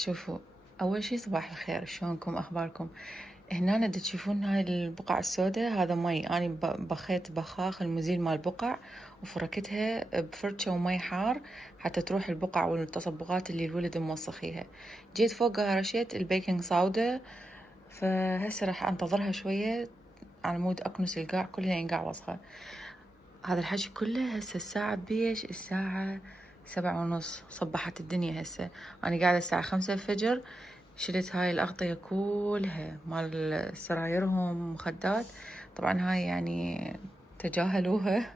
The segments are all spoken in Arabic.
شوفوا، أول شي صباح الخير، شلونكم أخباركم؟ هنا تشوفون هاي البقع السوداء، هذا مي. أنا بخيت بخاخ المزيل مال البقع وفركتها بفرشة ومي حار حتى تروح البقع والتصبغات اللي الولد موسخيها. جيت فوقها رشيت البيكنج صودا، فهسه راح أنتظرها شوية على مود أكنس القاع كلها ينقع وسخة. هذا الحكي كله هسه الساعة بيش؟ الساعة 7:30. صبحت الدنيا هسه. أنا قاعدة الساعة 5 الفجر، شلت هاي الأغطية كلها مال سرايرهم مخدات. طبعا هاي يعني تجاهلوها.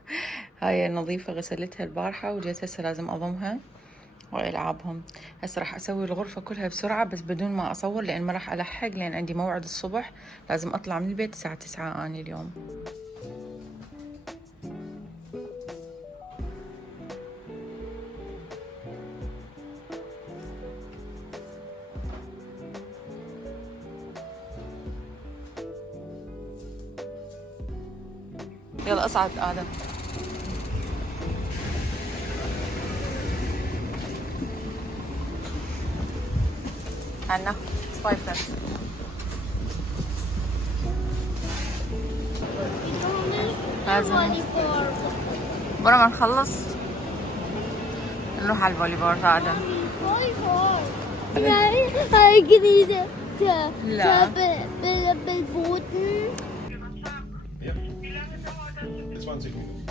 هاي نظيفة غسلتها البارحة وجيت هسه لازم أضمها وألعابهم. هسه راح أسوي الغرفة كلها بسرعة بس بدون ما أصور، لأن ما راح ألحق، لأن عندي موعد الصبح لازم أطلع من البيت الساعة 9 أنا اليوم. يلا أصعد آدم. عنا سوايب. لازم برا ما نخلص نروح على الفولي بول هذا. هاي جديدة لا بالبوتن. Ja. 20 Minuten.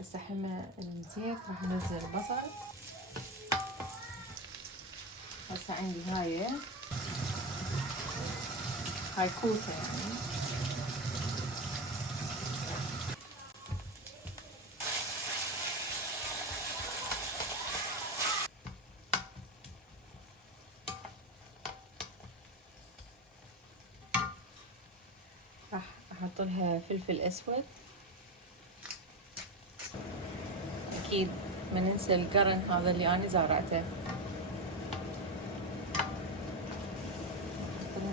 هسه حمى الزيت راح انزل البصل. هسه عندي هاي كوسة يعني. راح احط لها فلفل اسود، اكيد ما ننسى القرن هذا اللي انا زارعته.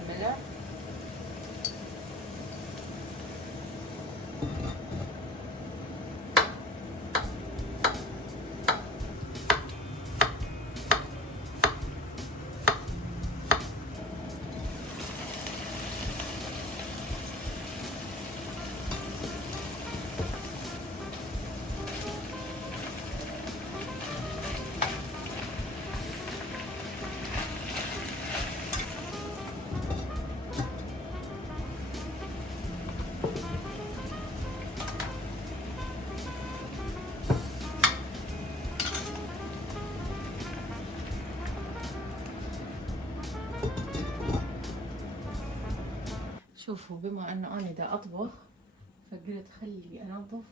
ملح. شوفوا، بما ان انا دا اطبخ فقلت خلي انظف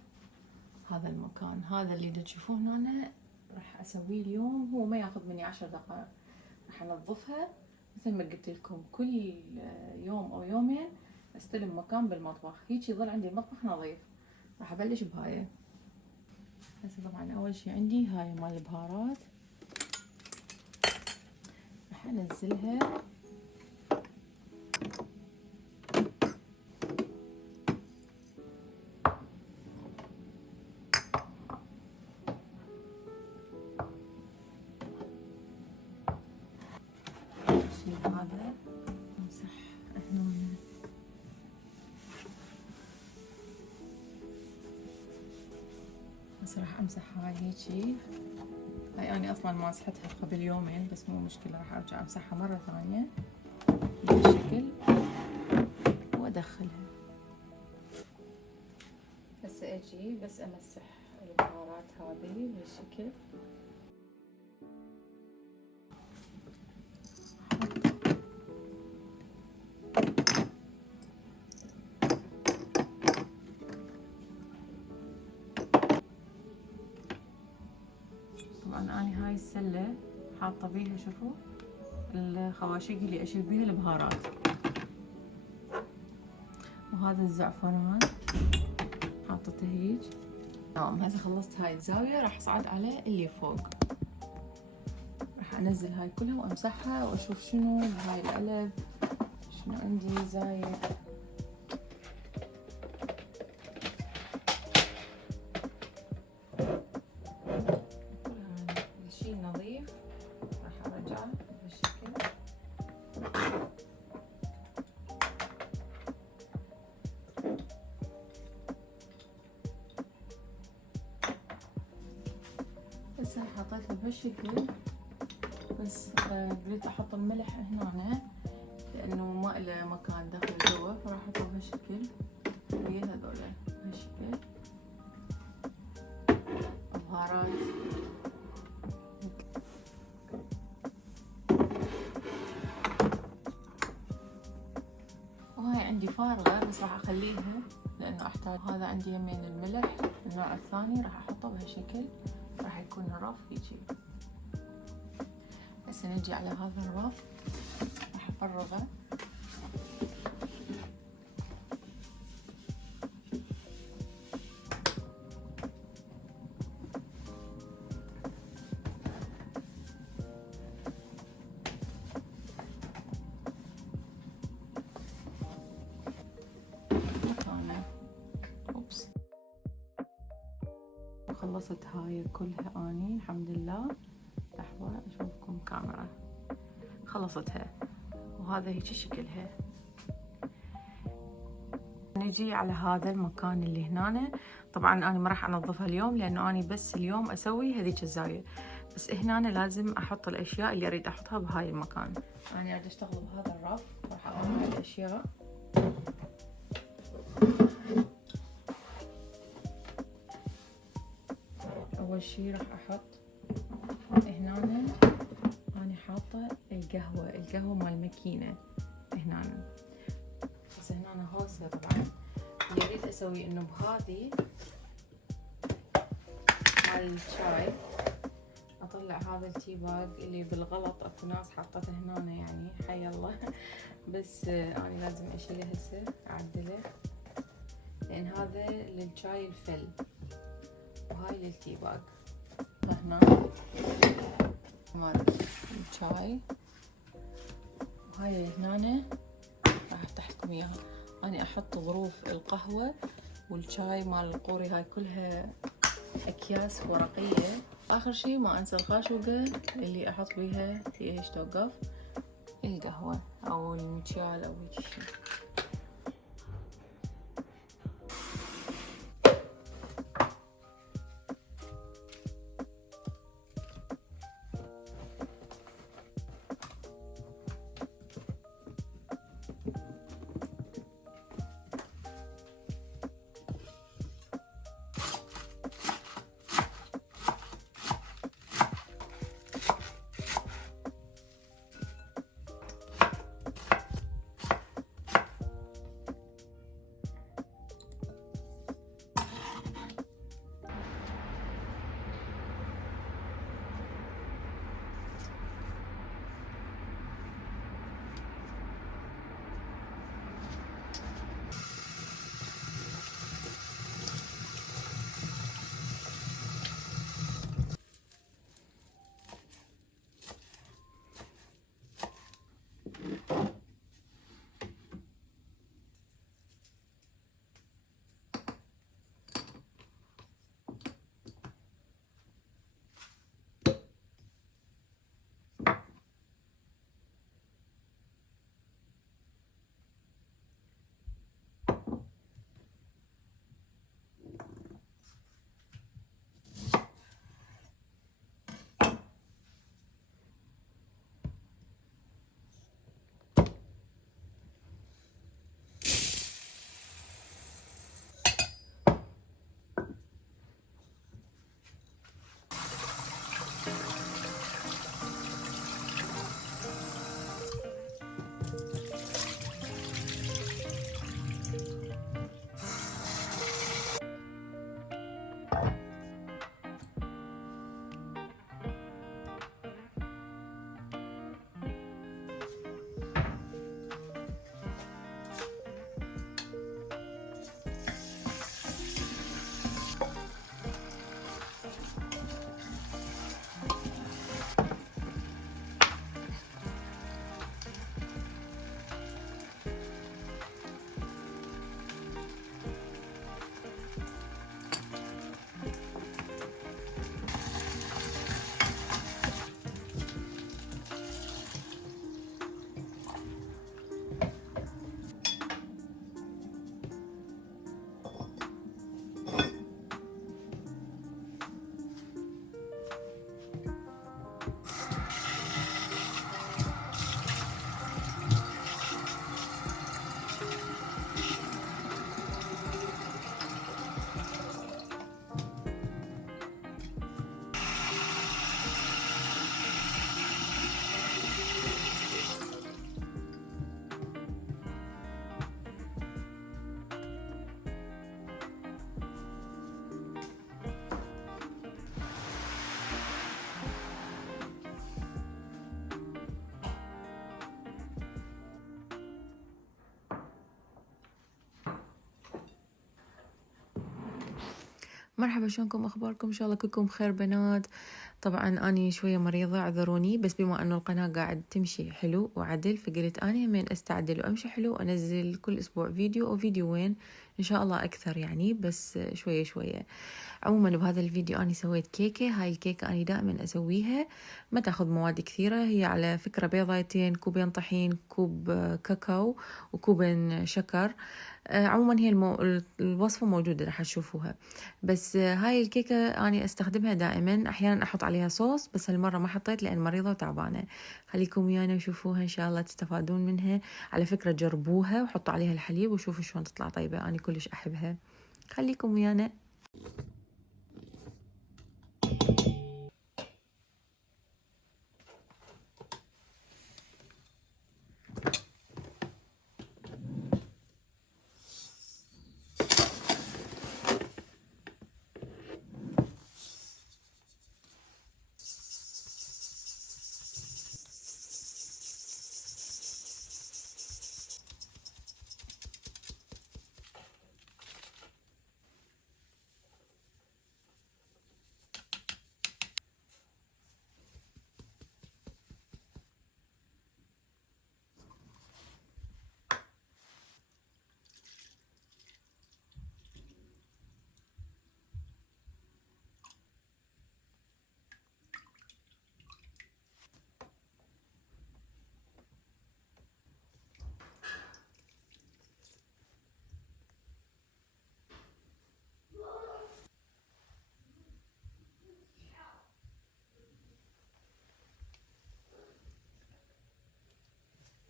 هذا المكان. هذا اللي تشوفونه هنا راح اسويه اليوم، هو ما ياخذ مني 10 دقائق. راح انظفها مثل ما قلت لكم كل يوم او يومين استلم مكان بالمطبخ، هيك يظل عندي المطبخ نظيف. راح ابلش بهاي. هسه طبعا اول شي عندي هاي مال البهارات، راح انزلها. الشي هذا امسح هنا. بس راح امسح هاي هيجي. هاي اني اصلا ماسحتها قبل يومين، بس مو مشكلة، راح ارجع امسحها مرة ثانية بهالشكل وادخلها. هسه اجي بس امسح البهارات هذه بهالشكل. طبعا اني هاي السلة حاطة بيها، شوفوا الخواشيق اللي اشيل بيها البهارات، وهذا الزعفران حاطته هيج. تمام، هسه خلصت هاي الزاوية، راح اصعد على اللي فوق. راح انزل هاي كلها وامسحها واشوف شنو بهاي العلب، شنو عندي زايد. كل شي نظيف راح ارجعه بهالشكل. هسه حطيتها بهالشكل، بس قلت احط الملح هنا لانه ما له مكان داخل جوا، فراح احطه بهالشكل ويا هذولا بهالشكل. بهارات وهاي عندي فارغة، بس راح اخليها لانه احتاج. هذا عندي يمين الملح النوع الثاني، راح احطه بهالشكل، راح يكون الرف يجي. هسه نجي على هذا الرف، راح افرغه. خلصت هاي كلها اني الحمد لله. لحظة اشوفكم كاميرا. خلصتها وهذا هيك شكلها. نجي على هذا المكان اللي هنا. طبعا انا ما راح انظفها اليوم لانه انا بس اليوم اسوي هذيك الزاوية، بس هنا لازم احط الاشياء اللي اريد احطها بهاي المكان. انا اريد اشتغل بهذا الرف، راح اطلع الاشياء. اول شي راح احط هنا، انا حاطه القهوه مال الماكينه هنا. بس هنا هوسه. طبعا اللي اريد اسوي انه بهذه مال الشاي اطلع هذا التي باج اللي بالغلط اكو ناس حاطته هنا، يعني حي الله. بس انا لازم اشيله هسه اعدله، لان هذا للشاي الفل وهاي للتي باج. هنا مال الشاي وهاي هنا راح افتح لكم اياها. اني احط ظروف القهوة والشاي مال القوري، هاي كلها اكياس ورقية. اخر شي ما انسى الخاشوقة اللي احط بيها هي ايش توقف القهوة او المكيال او هيك شي. مرحبا، شلونكم اخباركم؟ ان شاء الله كلكم بخير بنات. طبعا اني شويه مريضه اعذروني، بس بما انه القناه قاعد تمشي حلو وعدل فقلت اني من استعدل وامشي حلو وانزل كل اسبوع فيديو او فيديوين ان شاء الله اكثر يعني، بس شويه شويه. عموما بهذا الفيديو اني سويت كيكه. هاي الكيكه اني دائما اسويها، ما تاخذ مواد كثيره. هي على فكره بيضتين، كوبين طحين، كوب كاكاو، وكوبين شكر. عموما هي الوصفة موجودة راح تشوفوها. بس هاي الكيكة أنا أستخدمها دائما، أحيانا أحط عليها صوص، بس هالمرة ما حطيت لأن مريضة وتعبانة. خليكم ويانا وشوفوها إن شاء الله تستفادون منها. على فكرة جربوها وحطوا عليها الحليب وشوفوا شلون تطلع طيبة، أنا كلش أحبها. خليكم ويانا.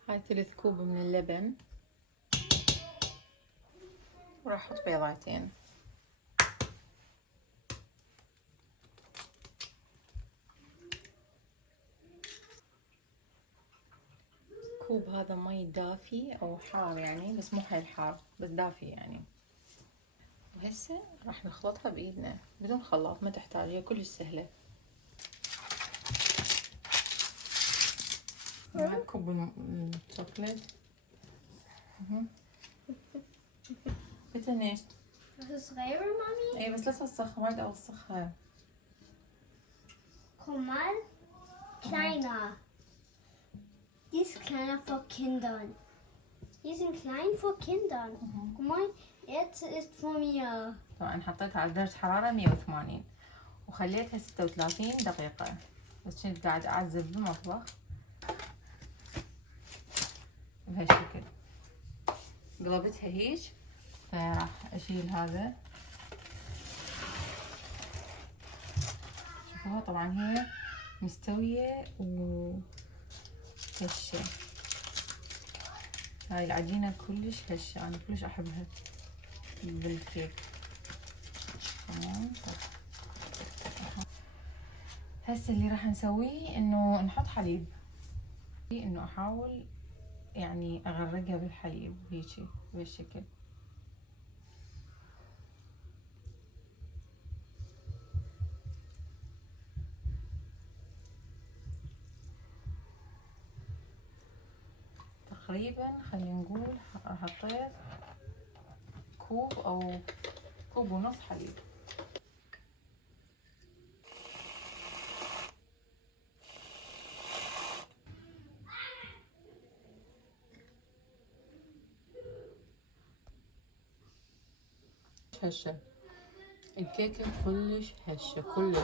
هاي 3 كوب من اللبن، وراح أحط بيضتين. كوب هذا مي دافي أو حار يعني، بس مو حيل حار، بس دافي يعني. وهسه راح نخلطها بإيدنا بدون خلاط، ما تحتاج، هي كلش سهلة. معك كوب الشوكولات. bitte nicht. Das ist Rare, Mami. اي بس لا توسخها، وايد اوسخها. Guck mal. Kleiner. Die ist kleiner vor Kindern. Die sind klein vor Kindern. Guck mal, jetzt ist vor mir. طبعا حطيتها على درجة حرارة 180 وخليتها 36 دقيقة، بس كنت قاعد اعذب بالمطبخ بهالشكل. قلبتها هيج، فراح اشيل هذا. شوفوها طبعا هي مستوية وهشة. هاي العجينة كلش هشة، انا كلش احبها بالكيك. تمام. هسه اللي راح نسويه انه نحط حليب، انه احاول يعني اغرقها بالحليب هيجي بهالشكل. تقريبا خلينا نقول حطيت كوب او كوب ونص حليب. هشة الكيكة كلش هشة كلش.